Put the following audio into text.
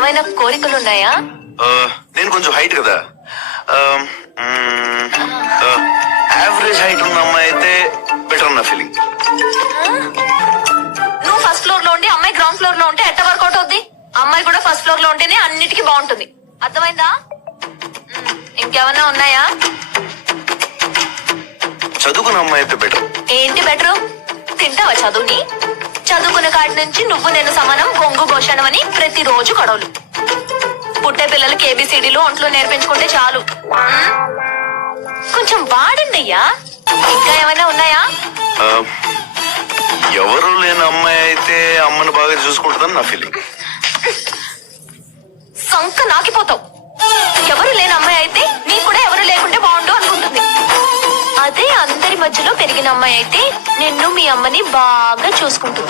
ఏమైనా కోరికలున్నాయా? నేను కొంచెం హైట్ కదా, యావరేజ్ హైట్ ఉన్న అమ్మాయి అయితే బెటర్ అన్న ఫీలింగ్. నువ్వు ఫస్ట్ ఫ్లోర్ లో ఉండి అమ్మాయి గ్రౌండ్ ఫ్లోర్ లో ఉంటే ఎట్ట వర్కౌట్ అవుద్ది? అమ్మాయి కూడా ఫస్ట్ ఫ్లోర్ లో ఉంటేనే అన్నిటికీ బాగుంటుంది. అర్థమైందా? ఇంకేమన్నా ఉన్నాయా? చదువుకున్న అమ్మాయి అయితే బెటర్. ఏంటి బెటరు? తింటావా చదువుని? చదువుకున్న కాడి నుంచి నువ్వు నేను సమానం, కొంగు భోషణం అని ప్రతిరోజు గొడవలు. పుట్టే పిల్లలకి ఏబిసిడీలు ఒంట్లో నేర్పించుకుంటే చాలు. కొంచెం వాడండి అయ్యా. ఇంకా ఏమైనా ఉన్నాయా? ఎవరు లేని అమ్మాయి అయితే అమ్మను బాగా చూసుకుంటుందని నా ఫీలింగ్. సంక నాకిపోతావు. ఎవరు లేని అమ్మాయి అయితే నీ కూడా ఎవరు లేకుంటే బాగుండు అనుకుంటుంది. అదే అందరి మధ్యలో పెరిగిన అమ్మాయి అయితే నిన్ను మీ అమ్మని బాగా చూసుకుంటుంది.